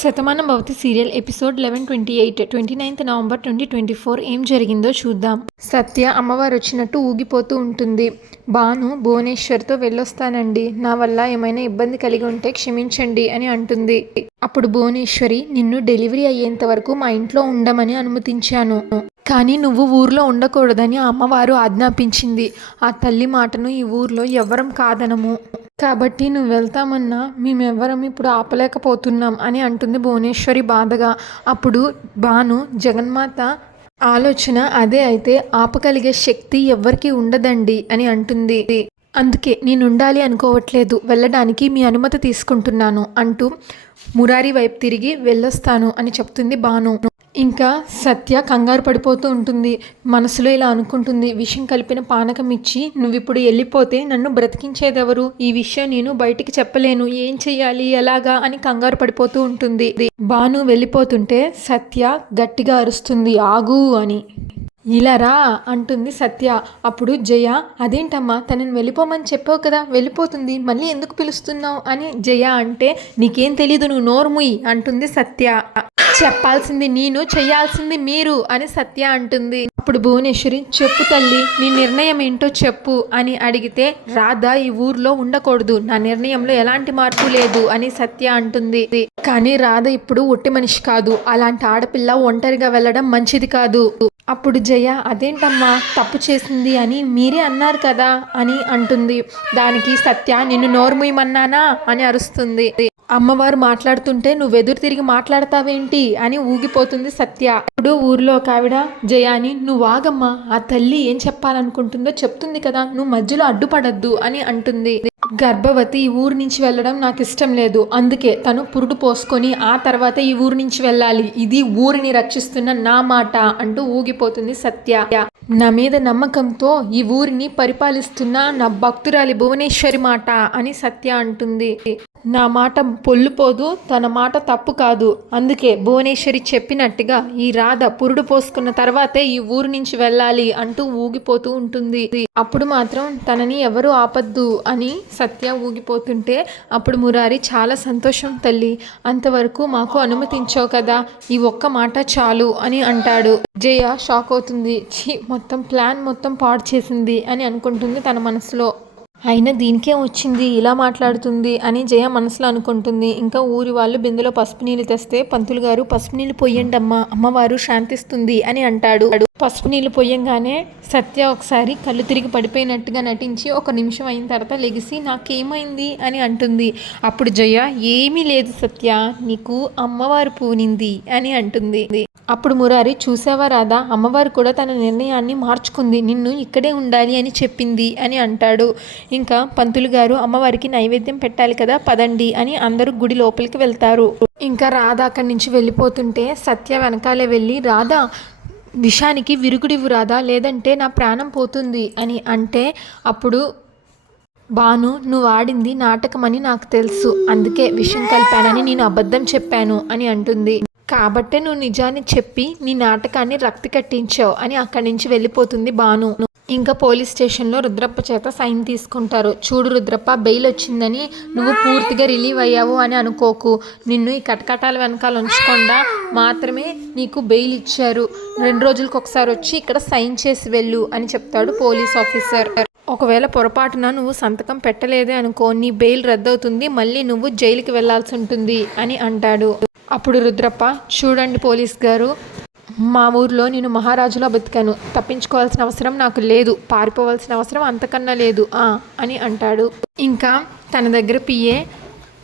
Shatamanam Bhavati serial episode 1128 29th November 2024 ఏం జరిగిందో చూద్దాం. సత్య అమ్మవారు వచ్చినట్టు ఊగిపోతూ ఉంటుంది. భాను భువనేశ్వర్తో వెళ్ళొస్తానండి, నా వల్ల ఏమైనా ఇబ్బంది కలిగి ఉంటే క్షమించండి అని అంటుంది. అప్పుడు భువనేశ్వరి, నిన్ను డెలివరీ అయ్యేంత వరకు మా ఇంట్లో ఉండమని అనుమతించాను, కానీ నువ్వు ఊర్లో ఉండకూడదని ఆ అమ్మవారు ఆజ్ఞాపించింది. ఆ తల్లి మాటను ఈ ఊర్లో ఎవ్వరం కాదనము, కాబట్టి నువ్వు వెళ్తామన్నా మేమెవ్వరం ఇప్పుడు ఆపలేకపోతున్నాం అని అంటుంది భువనేశ్వరి బాధగా. అప్పుడు భాను, జగన్మాత ఆలోచన అదే అయితే ఆపగలిగే శక్తి ఎవ్వరికీ ఉండదండి అని అంటుంది. అందుకే నేను ఉండాలి అనుకోవట్లేదు, వెళ్ళడానికి మీ అనుమతి తీసుకుంటున్నాను అంటూ మురారి వైపు తిరిగి వెళ్ళొస్తాను అని చెప్తుంది భాను. ఇంకా సత్య కంగారు పడిపోతూ ఉంటుంది. మనసులో ఇలా అనుకుంటుంది, విషం కలిపిన పానకం ఇచ్చి నువ్విప్పుడు వెళ్ళిపోతే నన్ను బ్రతికించేదెవరు, ఈ విషయం నేను బయటికి చెప్పలేను, ఏం చెయ్యాలి ఎలాగా అని కంగారు పడిపోతూ ఉంటుంది. భాను వెళ్ళిపోతుంటే సత్య గట్టిగా అరుస్తుంది, ఆగు అని. ఇలా రా అంటుంది సత్య. అప్పుడు జయ, అదేంటమ్మా తనని వెళ్ళిపోమని చెప్పావు కదా, వెళ్ళిపోతుంది, మళ్ళీ ఎందుకు పిలుస్తున్నావు అని జయ అంటే, నీకేం తెలీదు, నువ్వు నోరు ముయ్యి అంటుంది సత్య. చెప్పాల్సింది నేను, చెయ్యాల్సింది మీరు అని సత్య అంటుంది. అప్పుడు భువనేశ్వరి, చెప్పు తల్లి, నీ నిర్ణయం ఏంటో చెప్పు అని అడిగితే, రాధ ఈ ఊర్లో ఉండకూడదు, నా నిర్ణయంలో ఎలాంటి మార్పు లేదు అని సత్య అంటుంది. కానీ రాధ ఇప్పుడు ఒట్టి మనిషి కాదు, అలాంటి ఆడపిల్ల ఒంటరిగా వెళ్ళడం మంచిది కాదు. అప్పుడు జయ, అదేంటమ్మా తప్పు చేసింది అని మీరే అన్నారు కదా అని అంటుంది. దానికి సత్య, నిన్ను నోరుమూయమన్నానా అని అరుస్తుంది. అమ్మవారు మాట్లాడుతుంటే నువ్వు ఎదురు తిరిగి మాట్లాడతావేంటి అని ఊగిపోతుంది సత్య. ఇప్పుడు ఊర్లో ఒక ఆవిడ జయాని, నువ్వు ఆగమ్మా, ఆ తల్లి ఏం చెప్పాలనుకుంటుందో చెప్తుంది కదా, నువ్వు మధ్యలో అడ్డుపడద్దు అని అంటుంది. గర్భవతి ఈ ఊరు నుంచి వెళ్ళడం నాకు ఇష్టం లేదు, అందుకే తను పురుడు పోసుకొని ఆ తర్వాత ఈ ఊరు నుంచి వెళ్ళాలి, ఇది ఊరిని రక్షిస్తున్న నా మాట అంటూ ఊగిపోతుంది సత్య. నా మీద నమ్మకంతో ఈ ఊరిని పరిపాలిస్తున్న నా భక్తురాలి భువనేశ్వరి మాట అని సత్య అంటుంది. నా మాట పొల్లుపోదు, తన మాట తప్పు కాదు, అందుకే భువనేశ్వరి చెప్పినట్టుగా ఈ రాధ పురుడు పోసుకున్న తర్వాతే ఈ ఊరు నుంచి వెళ్ళాలి అంటూ ఊగిపోతూ ఉంటుంది. అప్పుడు మాత్రం తనని ఎవరు ఆపద్దు అని సత్య ఊగిపోతుంటే, అప్పుడు మురారి, చాలా సంతోషం తల్లి, అంతవరకు మాకు అనుమతించావు కదా, ఈ ఒక్క మాట చాలు అని అంటాడు. జయ షాక్ అవుతుంది. మొత్తం ప్లాన్ మొత్తం పాడు చేసింది అని అనుకుంటుంది తన మనసులో. అయినా దీనికే వచ్చింది, ఇలా మాట్లాడుతుంది అని జయ మనసులో అనుకుంటుంది. ఇంకా ఊరి వాళ్ళు బిందెలో పసుపు నీళ్ళు తెస్తే, పంతులు గారు పసుపు నీళ్ళు పొయ్యండి అమ్మా, అమ్మవారు శాంతిస్తుంది అని అంటాడు. పసుపు నీళ్ళు పొయ్యంగానే సత్య ఒకసారి కళ్ళు తిరిగి పడిపోయినట్టుగా నటించి ఒక నిమిషం అయిన తర్వాత లెగిసి, నాకేమైంది అని అంటుంది. అప్పుడు జయ, ఏమీ లేదు సత్య, నీకు అమ్మవారు పూనింది అని అంటుంది. అప్పుడు మురారి, చూసావా రాధా, అమ్మవారు కూడా తన నిర్ణయాన్ని మార్చుకుంది, నిన్ను ఇక్కడే ఉండాలి అని చెప్పింది అని అంటాడు. ఇంకా పంతులు గారు, అమ్మవారికి నైవేద్యం పెట్టాలి కదా, పదండి అని అందరూ గుడి లోపలికి వెళ్తారు. ఇంకా రాధ అక్కడి నుంచి వెళ్ళిపోతుంటే సత్య వెనకాలే వెళ్ళి, రాధ విషానికి విరుగుడివు రాధా, లేదంటే నా ప్రాణం పోతుంది అని అంటే, అప్పుడు భాను, నువ్వు ఆడింది నాటకమని నాకు తెలుసు, అందుకే విషం కలిపానని నేను అబద్ధం చెప్పాను అని అంటుంది. కాబట్టే నువ్వు నిజాన్ని చెప్పి నీ నాటకాన్ని రక్తి కట్టించావు అని అక్కడి నుంచి వెళ్ళిపోతుంది భాను. ఇంకా పోలీస్ స్టేషన్లో రుద్రప్ప చేత సైన్ తీసుకుంటారు. చూడు రుద్రప్ప, బెయిల్ వచ్చిందని నువ్వు పూర్తిగా రిలీవ్ అయ్యావు అని అనుకోకు, నిన్ను ఈ కటకటాల వెనకాల ఉంచకుండా మాత్రమే నీకు బెయిల్ ఇచ్చారు, 2 రోజులకు ఒకసారి వచ్చి ఇక్కడ సైన్ చేసి వెళ్ళు అని చెప్తాడు పోలీస్ ఆఫీసర్. ఒకవేళ పొరపాటున నువ్వు సంతకం పెట్టలేదే అనుకో, నీ బెయిల్ రద్దవుతుంది, మళ్ళీ నువ్వు జైలుకి వెళ్లాల్సి ఉంటుంది అని అంటాడు. అప్పుడు రుద్రప్ప, చూడండి పోలీస్ గారు, మా ఊర్లో నేను మహారాజులా బతికాను, తప్పించుకోవాల్సిన అవసరం నాకు లేదు, పారిపోవాల్సిన అవసరం అంతకన్నా లేదు అని అంటాడు. ఇంకా తన దగ్గర పిఏ,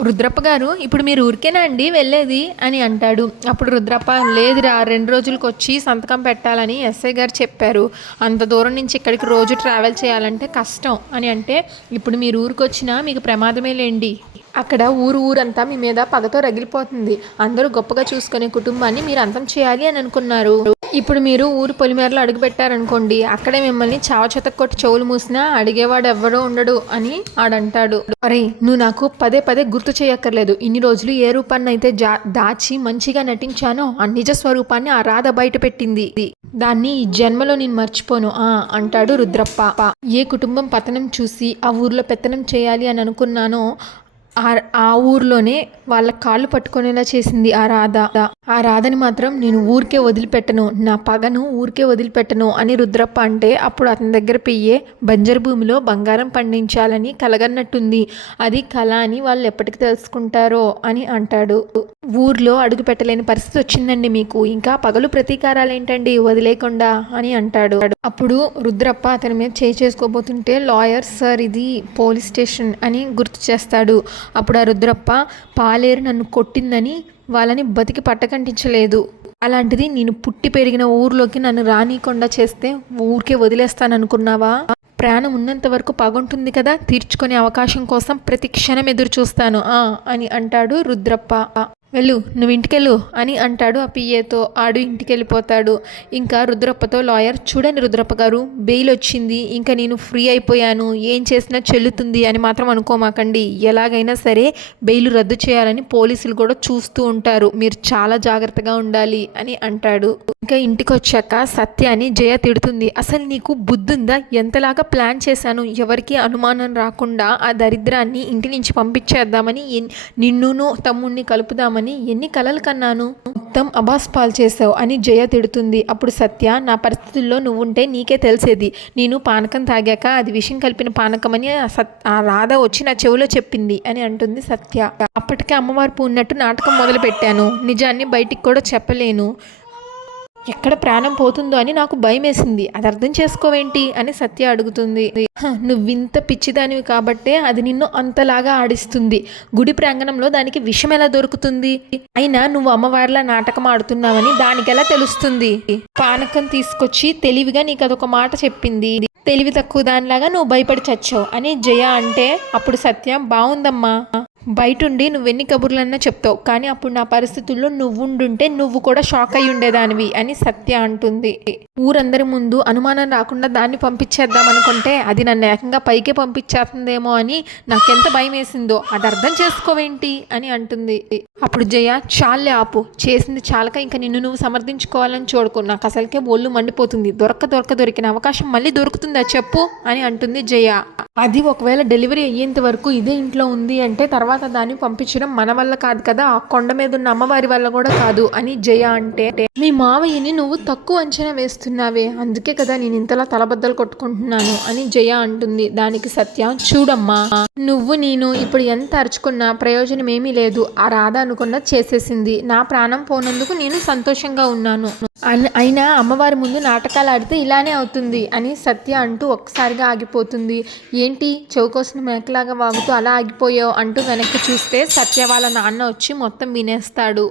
రుద్రప్ప గారు, ఇప్పుడు మీరు ఊరికేనా అండి వెళ్ళేది అని అంటాడు. అప్పుడు రుద్రప్ప, లేదురా, 2 రోజులకు వచ్చి సంతకం పెట్టాలని ఎస్ఐ గారు చెప్పారు, అంత దూరం నుంచి ఇక్కడికి రోజు ట్రావెల్ చేయాలంటే కష్టం అని అంటే, ఇప్పుడు మీరు ఊరికి వచ్చినా మీకు ప్రమాదమే లేండి, అక్కడ ఊరంతా మీ మీద పగతో రగిలిపోతుంది, అందరూ గొప్పగా చూసుకునే కుటుంబాన్ని మీరు అంతం చేయాలి అని అనుకున్నారు, ఇప్పుడు మీరు ఊరు పొలిమేరలో అడుగు పెట్టారనుకోండి, అక్కడే మిమ్మల్ని చావచెత్త కొట్టి చెవులు మూసినా అడిగేవాడు ఎవ్వడో ఉండడు అని ఆడంటాడు. అరే, నువ్వు నాకు పదే పదే గుర్తు చేయక్కర్లేదు, ఇన్ని రోజులు ఏ రూపాన్ని అయితే దాచి మంచిగా నటించానో ఆ నిజ స్వరూపాన్ని ఆ రాధ బయట పెట్టింది, దాన్ని ఈ జన్మలో నేను మర్చిపోను అంటాడు రుద్రప్ప. ఏ కుటుంబం పతనం చూసి ఆ ఊర్లో పెత్తనం చేయాలి అని అనుకున్నానో ఆ ఊర్లోనే వాళ్ళ కాళ్ళు పట్టుకునేలా చేసింది ఆ రాధ. ఆ రాధని మాత్రం నేను ఊరికే వదిలిపెట్టను, నా పగను ఊరికే వదిలిపెట్టను అని రుద్రప్ప అంటే అప్పుడు అతని దగ్గర పెయ్యే బంజరు భూమిలో బంగారం పండించాలని కలగన్నట్టుంది. అది కళ అని వాళ్ళు ఎప్పటికి తెలుసుకుంటారో అని అంటాడు. ఊర్లో అడుగు పెట్టలేని పరిస్థితి వచ్చిందండి మీకు, ఇంకా పగలు ప్రతీకారాలు ఏంటండి వదిలేకుండా అని అంటాడు. అప్పుడు రుద్రప్ప అతని మీద చేసుకోబోతుంటే లాయర్ సార్ ఇది పోలీస్ స్టేషన్ అని గుర్తు చేస్తాడు. అప్పుడు ఆ రుద్రప్ప పాలేరు నన్ను కొట్టిందని వాళ్ళని బతికి పట్టకంటించలేదు, అలాంటిది నేను పుట్టి పెరిగిన ఊర్లోకి నన్ను రానీకుండా చేస్తే ఊరికే వదిలేస్తాననుకున్నావా? ప్రాణం ఉన్నంత వరకు పగుంటుంది కదా, తీర్చుకునే అవకాశం కోసం ప్రతి క్షణం ఎదురు చూస్తాను అని అంటాడు రుద్రప్ప. వెళ్ళు, నువ్వు ఇంటికెళ్ళు అని అంటాడు ఆ పిఏతో. ఆడు ఇంటికి వెళ్ళిపోతాడు. ఇంకా రుద్రప్పతో లాయర్, చూడండి రుద్రప్ప గారు, బెయిల్ వచ్చింది, ఇంకా నేను ఫ్రీ అయిపోయాను, ఏం చేసినా చెల్లుతుంది అని మాత్రం అనుకోమాకండి, ఎలాగైనా సరే బెయిల్ రద్దు చేయాలని పోలీసులు కూడా చూస్తూ ఉంటారు, మీరు చాలా జాగ్రత్తగా ఉండాలి అని అంటాడు. ఇంకా ఇంటికి వచ్చాక సత్యాన్ని జయ తిడుతుంది, అసలు నీకు బుద్ధుందా, ఎంతలాగా ప్లాన్ చేశాను ఎవరికి అనుమానం రాకుండా ఆ దరిద్రాన్ని ఇంటి నుంచి పంపించేద్దామని, నిన్నును తమ్ముణ్ణి కలుపుదామని ఎన్ని కలలు కన్నాను, మొత్తం అబాస్ పాలు చేసావు అని జయ తిడుతుంది. అప్పుడు సత్య, నా పరిస్థితుల్లో నువ్వుంటే నీకే తెలిసేది, నేను పానకం తాగాక అది విషం కలిపిన పానకం అని ఆ రాధ వచ్చి నా చెవిలో చెప్పింది అని అంటుంది సత్య. అప్పటికే అమ్మవారు పూన్నట్టు నాటకం మొదలు పెట్టాను, నిజాన్ని బయటికి కూడా చెప్పలేను, ఎక్కడ ప్రాణం పోతుందో అని నాకు భయం వేసింది, అది అర్థం చేసుకోవేంటి అని సత్య అడుగుతుంది. నువ్వింత పిచ్చిదానివి కాబట్టే అది నిన్ను అంతలాగా ఆడిస్తుంది, గుడి ప్రాంగణంలో దానికి విషం ఎలా దొరుకుతుంది, అయినా నువ్వు అమ్మవారిలా నాటకం ఆడుతున్నావని దానికి ఎలా తెలుస్తుంది, పానకం తీసుకొచ్చి తెలివిగా నీకు అదొక మాట చెప్పింది, తెలివి తక్కువ దానిలాగా నువ్వు భయపడి చచ్చావు అని జయ అంటే అప్పుడు సత్యం, బాగుందమ్మా, బయటుండి నువ్వెన్ని కబుర్లన్నా చెప్తావు, కానీ అప్పుడు నా పరిస్థితుల్లో నువ్వుండుంటే నువ్వు కూడా షాక్ అయి ఉండేదానివి అని సత్య అంటుంది. ఊరందరి ముందు అనుమానం రాకుండా దాన్ని పంపించేద్దాం అనుకుంటే అది నన్ను ఏకంగా పైకే పంపించేస్తుందేమో అని నాకెంత భయం వేసిందో, అది అర్థం చేసుకోవేంటి అని అంటుంది. అప్పుడు జయ, చాలే ఆపు, చేసింది చాలక ఇంకా నిన్ను నువ్వు సమర్థించుకోవాలని చూడకు, నాకు అసలుకే ఒళ్ళు మండిపోతుంది, దొరికిన అవకాశం మళ్ళీ దొరుకుతుందా చెప్పు అని అంటుంది జయ. అది ఒకవేళ డెలివరీ అయ్యేంత వరకు ఇదే ఇంట్లో ఉంది అంటే తర్వాత దాన్ని పంపించడం మన వల్ల కాదు కదా, ఆ కొండ మీద ఉన్న అమ్మవారి వల్ల కూడా కాదు అని జయ అంటే, మీ మావయ్యని నువ్వు తక్కువ అంచనా వేస్తున్నావే, అందుకే కదా నేను ఇంతలా తలబద్దలు కొట్టుకుంటున్నాను అని జయ అంటుంది. దానికి సత్య, చూడమ్మా, నేను ఇప్పుడు ఎంత అరుచుకున్నా ప్రయోజనం ఏమీ లేదు, ఆ రాధ అనుకున్న చేసేసింది, నా ప్రాణం పోనందుకు నేను సంతోషంగా ఉన్నాను, అయినా అమ్మవారి ముందు నాటకాలు ఆడితే ఇలానే అవుతుంది అని సత్య అంటూ ఒక్కసారిగా ఆగిపోతుంది. ఏంటి చెవుకోసిన మేకలాగా వాగుతూ అలా ఆగిపోయావు అంటూ వెనక్కి చూస్తే సత్య వాళ్ళ నాన్న వచ్చి మొత్తం వినేస్తాడు.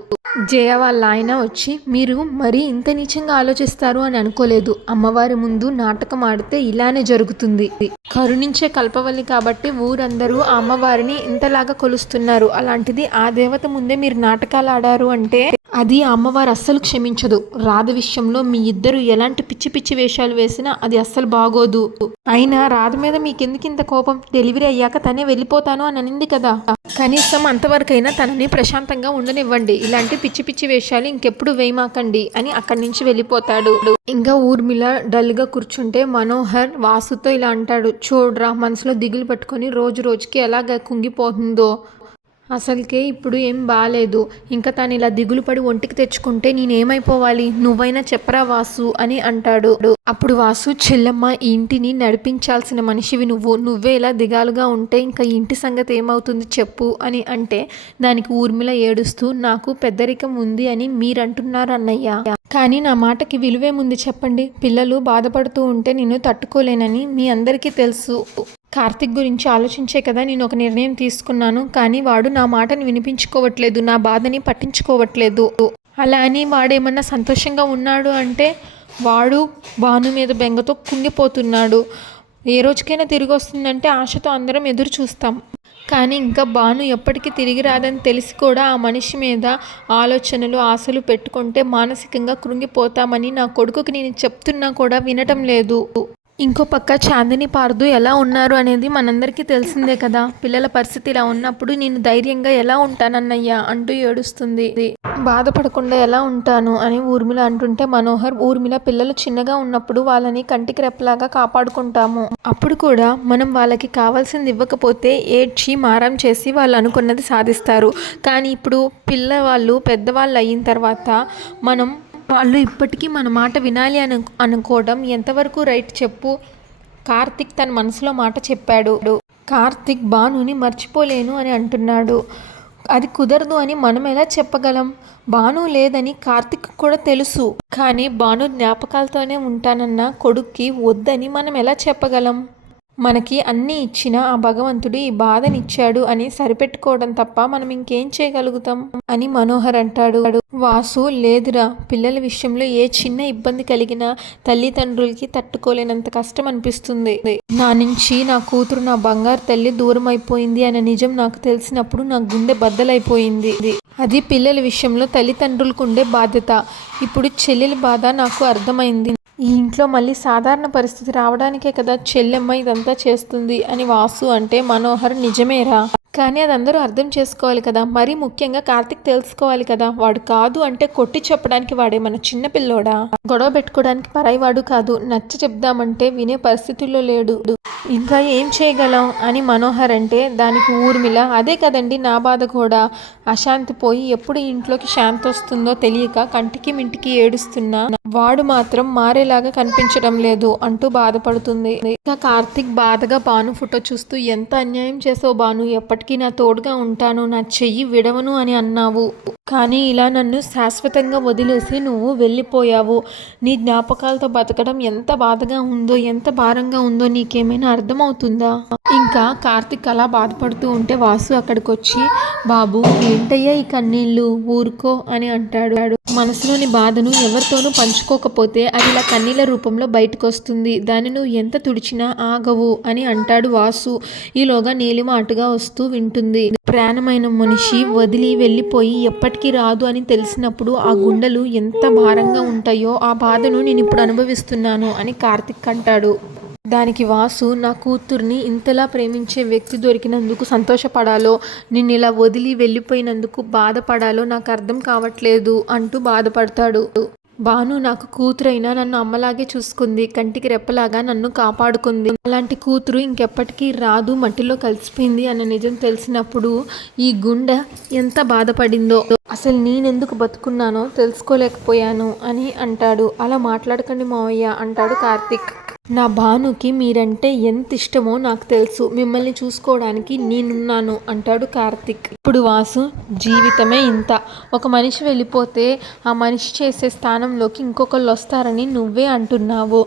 జయ వాళ్ళ ఆయన వచ్చి, మీరు మరీ ఇంత నీచంగా ఆలోచిస్తారు అని అనుకోలేదు, అమ్మవారి ముందు నాటకం ఆడితే ఇలానే జరుగుతుంది, కరుణించే కల్పవల్లి కాబట్టి ఊరందరూ ఆ అమ్మవారిని ఇంతలాగా కొలుస్తున్నారు, అలాంటిది ఆ దేవత ముందే మీరు నాటకాలు ఆడారు అంటే అది ఆ అమ్మవారు అస్సలు క్షమించదు, రాధ విషయంలో మీ ఇద్దరు ఎలాంటి పిచ్చి పిచ్చి వేషాలు వేసినా అది అస్సలు బాగోదు, అయినా రాధ మీద మీకెందుకు ఇంత కోపం, డెలివరీ అయ్యాక తనే వెళ్ళిపోతాను అని అనింది కదా, కనీసం అంతవరకైనా తనని ప్రశాంతంగా ఉండనివ్వండి, ఇలాంటి పిచ్చి పిచ్చి వేషాలు ఇంకెప్పుడు వేయమాకండి అని అక్కడి నుంచి వెళ్ళిపోతాడు. ఇంకా ఊర్మిళ డల్గా కూర్చుంటే మనోహర్ వాసుతో ఇలా అంటాడు, చూడరా మనసులో దిగులు పట్టుకొని రోజు రోజుకి ఎలాగ కుంగిపోతుందో, అసలుకే ఇప్పుడు ఏం బాలేదు, ఇంకా తను ఇలా దిగులు పడి ఒంటికి తెచ్చుకుంటే నేనేమైపోవాలి, నువ్వైనా చెప్పరా వాసు అని అంటాడు. అప్పుడు వాసు, చెల్లమ్మ, ఈ ఇంటిని నడిపించాల్సిన మనిషివి నువ్వే ఇలా దిగాలుగా ఉంటే ఇంకా ఇంటి సంగతి ఏమవుతుంది చెప్పు అని అంటే దానికి ఊర్మిళ ఏడుస్తూ, నాకు పెద్దరికం ఉంది అని మీరంటున్నారు అన్నయ్య, కానీ నా మాటకి విలువేముంది చెప్పండి, పిల్లలు బాధపడుతూ ఉంటే నేను తట్టుకోలేనని మీ అందరికీ తెలుసు, కార్తిక్ గురించి ఆలోచించే కదా నేను ఒక నిర్ణయం తీసుకున్నాను, కానీ వాడు నా మాటని వినిపించుకోవట్లేదు, నా బాధని పట్టించుకోవట్లేదు, అలా అని వాడేమన్నా సంతోషంగా ఉన్నాడు అంటే వాడు భాను మీద బెంగతో కుంగిపోతున్నాడు, ఏ రోజుకైనా తిరిగి వస్తుందంటే ఆశతో అందరం ఎదురు చూస్తాం, కానీ ఇంకా భాను ఎప్పటికీ తిరిగి రాదని తెలిసి కూడా ఆ మనిషి మీద ఆలోచనలు ఆశలు పెట్టుకుంటే మానసికంగా కృంగిపోతామని నా కొడుకుకి నేను చెప్తున్నా కూడా వినటం లేదు, ఇంకో పక్క చాందిని పార్దు ఎలా ఉన్నారు అనేది మనందరికీ తెలిసిందే కదా. పిల్లల పరిస్థితి ఇలా ఉన్నప్పుడు నేను ధైర్యంగా ఎలా ఉంటానన్నయ్యా అంటూ ఏడుస్తుంది. బాధపడకుండా ఎలా ఉంటాను అని ఊర్మిళ అంటుంటే మనోహర్, ఊర్మిళ పిల్లలు చిన్నగా ఉన్నప్పుడు వాళ్ళని కంటికి రెప్పలాగా కాపాడుకుంటాము. అప్పుడు కూడా మనం వాళ్ళకి కావాల్సింది ఇవ్వకపోతే ఏడ్చి మారం చేసి వాళ్ళు అనుకున్నది సాధిస్తారు. కానీ ఇప్పుడు పిల్లవాళ్ళు పెద్దవాళ్ళు అయిన తర్వాత వాళ్ళు ఇప్పటికీ మన మాట వినాలి అనుకోవడం ఎంతవరకు రైట్ చెప్పు. కార్తిక్ తన మనసులో మాట చెప్పాడు. కార్తిక్ భానుని మర్చిపోలేను అని అంటున్నాడు. అది కుదరదు అని మనం ఎలా చెప్పగలం? భాను లేదని కార్తిక్ కూడా తెలుసు. కానీ భాను జ్ఞాపకాలతోనే ఉంటానన్న కొడుక్కి వద్దని మనం ఎలా చెప్పగలం? మనకి అన్నీ ఇచ్చిన ఆ భగవంతుడు ఈ బాధనిచ్చాడు అని సరిపెట్టుకోవడం తప్ప మనం ఇంకేం చేయగలుగుతాం అని మనోహర్ అంటాడు. వాసు, లేదురా, పిల్లల విషయంలో ఏ చిన్న ఇబ్బంది కలిగినా తల్లిదండ్రులకి తట్టుకోలేనంత కష్టం అనిపిస్తుంది. నా నుంచి నా కూతురు, నా బంగారు తల్లి దూరం అయిపోయింది అనే నిజం నాకు తెలిసినప్పుడు నా గుండె బద్దలైపోయింది. అది పిల్లల విషయంలో తల్లిదండ్రులకు ఉండే బాధ్యత. ఇప్పుడు చెల్లెలి బాధ నాకు అర్థమైంది. ఈ ఇంట్లో మళ్ళీ సాధారణ పరిస్థితి రావడానికే కదా చెల్లెమ్మ ఇదంతా చేస్తుంది అని వాసు అంటే మనోహర్, నిజమేరా, కానీ అది అందరూ అర్థం చేసుకోవాలి కదా. మరీ ముఖ్యంగా కార్తిక్ తెలుసుకోవాలి కదా. వాడు కాదు అంటే కొట్టి చెప్పడానికి వాడేమన్నా చిన్నపిల్లోడా? గొడవ పెట్టుకోవడానికి పరాయివాడు కాదు. నచ్చ చెప్దామంటే వినే పరిస్థితుల్లో లేడు. ఇంకా ఏం చేయగలం అని మనోహర్ అంటే దానికి ఊర్మిళ, అదే కదండి నా బాధ కూడా. అశాంతి పోయి ఎప్పుడు ఇంట్లోకి శాంతి వస్తుందో తెలియక కంటికి మింటికి ఏడుస్తున్నా వాడు మాత్రం మారేలాగా కనిపించడం లేదు అంటూ బాధపడుతుంది. ఇంకా కార్తిక్ బాధగా భాను ఫోటో చూస్తూ, ఎంత అన్యాయం చేసావు భాను, ఎప్పటికీ నా తోడుగా ఉంటాను, నా చెయ్యి విడవను అని అన్నావు. కానీ ఇలా నన్ను శాశ్వతంగా వదిలేసి నువ్వు వెళ్ళిపోయావు. నీ జ్ఞాపకాలతో బతకడం ఎంత బాధగా ఉందో, ఎంత భారంగా ఉందో నీకేమైనా అర్థమవుతుందా? ఇంకా కార్తిక్ అలా బాధపడుతూ ఉంటే వాసు అక్కడికి వచ్చి, బాబు ఏంటయ్యా ఈ కన్నీళ్ళు, ఊరుకో అని అంటాడు. మనసులోని బాధను ఎవరితోనూ పంచుకోకపోతే అది ఇలా కన్నీళ్ళ రూపంలో బయటకు వస్తుంది. దాన్ని నువ్వు ఎంత తుడిచినా ఆగవు అని అంటాడు వాసు. ఈలోగా నీలిమ అటుగా వస్తూ వింటుంది. ప్రాణమైన మనిషి వదిలి వెళ్ళిపోయి ఎప్పటికీ రాదు అని తెలిసినప్పుడు ఆ గుండెలు ఎంత భారంగా ఉంటాయో ఆ బాధను నేను ఇప్పుడు అనుభవిస్తున్నాను అని కార్తిక్ అంటాడు. దానికి వాసు, నా కూతుర్ని ఇంతలా ప్రేమించే వ్యక్తి దొరికినందుకు సంతోషపడాలో, నిన్ను ఇలా వదిలి వెళ్ళిపోయినందుకు బాధపడాలో నాకు అర్థం కావట్లేదు అంటూ బాధపడతాడు. భాను నాకు కూతురైనా నన్ను అమ్మలాగే చూసుకుంది, కంటికి రెప్పలాగా నన్ను కాపాడుకుంది. అలాంటి కూతురు ఇంకెప్పటికీ రాదు, మట్టిలో కలిసిపోయింది అన్న నిజం తెలిసినప్పుడు ఈ గుండె ఎంత బాధపడిందో, అసలు నేనెందుకు బతుకున్నానో తెలుసుకోలేకపోయాను అని అంటాడు. అలా మాట్లాడకండి మావయ్య అంటాడు కార్తిక్. నా భానుకి మీరంటే ఎంత ఇష్టమో నాకు తెలుసు, మిమ్మల్ని చూసుకోవడానికి నేనున్నాను అంటాడు కార్తిక్. ఇప్పుడు వాసు, జీవితమే ఇంత, ఒక మనిషి వెళ్ళిపోతే ఆ మనిషి చేసే స్థానంలోకి ఇంకొకళ్ళు వస్తారని నువ్వే అంటున్నావు.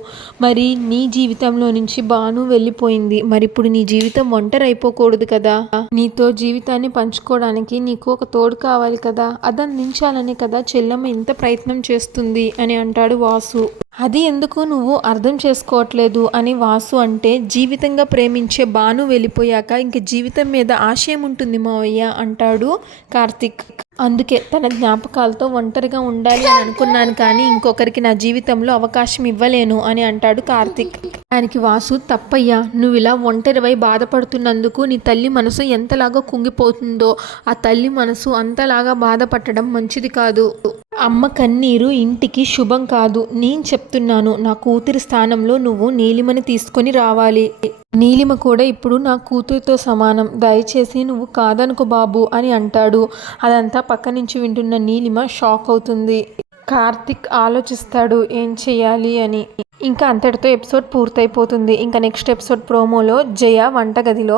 మరి నీ జీవితంలో నుంచి భాను వెళ్ళిపోయింది, మరి ఇప్పుడు నీ జీవితం ఒంటరి అయిపోకూడదు కదా. నీతో జీవితాన్ని పంచుకోవడానికి నీకు ఒక తోడు కావాలి కదా. అది అందించాలని కదా చెల్లమ్మ ఇంత ప్రయత్నం చేస్తుంది అని అంటాడు వాసు. అది ఎందుకు నువ్వు అర్థం చేసుకోవట్లేదు అని వాసు అంటే, జీవితంగా ప్రేమించే భాను వెళ్ళిపోయాక ఇంక జీవితం మీద ఆశయం ఉంటుంది మావయ్య అంటాడు కార్తిక్. అందుకే తన జ్ఞాపకాలతో ఒంటరిగా ఉండాలి అని అనుకున్నాను, కానీ ఇంకొకరికి నా జీవితంలో అవకాశం ఇవ్వలేను అని అంటాడు కార్తిక్. దానికి వాసు, తప్పయ్యా, నువ్వు ఇలా ఒంటరివై బాధపడుతున్నందుకు నీ తల్లి మనసు ఎంతలాగా కుంగిపోతుందో ఆ తల్లి మనసు అంతలాగా బాధపడడం మంచిది కాదు. అమ్మ కన్నీరు ఇంటికి శుభం కాదు. నేను చెప్తున్నాను, నా కూతురి స్థానంలో నువ్వు నీలిమని తీసుకొని రావాలి. నీలిమ కూడా ఇప్పుడు నా కూతురితో సమానం, దయచేసి నువ్వు కాదనుకో బాబు అని అంటాడు. అదంతా పక్క నుంచి వింటున్న నీలిమ షాక్ అవుతుంది. కార్తిక్ ఆలోచిస్తాడు ఏం చెయ్యాలి అని. ఇంకా అంతటితో ఎపిసోడ్ పూర్తయిపోతుంది. ఇంకా నెక్స్ట్ ఎపిసోడ్ ప్రోమోలో జయ వంటగదిలో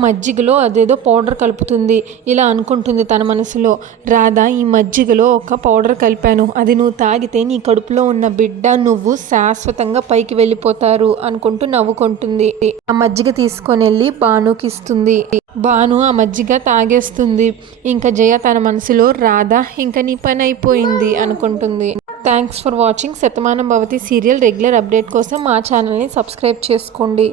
మజ్జిగలో అదేదో పౌడర్ కలుపుతుంది. ఇలా అనుకుంటుంది తన మనసులో, రాధా ఈ మజ్జిగలో ఒక పౌడర్ కలిపాను, అది నువ్వు తాగితే నీ కడుపులో ఉన్న బిడ్డ నువ్వు శాశ్వతంగా పైకి వెళ్ళిపోతారు అనుకుంటూ నవ్వుకుంటుంది. ఆ మజ్జిగ తీసుకొని వెళ్ళి భానుకి ఇస్తుంది. భాను ఆ మజ్జిగ తాగేస్తుంది. ఇంకా జయ తన మనసులో, రాధా ఇంకా నీ పని అయిపోయింది అనుకుంటుంది. Thanks for watching Shatamanam Bhavati serial regular update కోసం మా ఛానల్ని సబ్స్క్రైబ్ చేసుకోండి.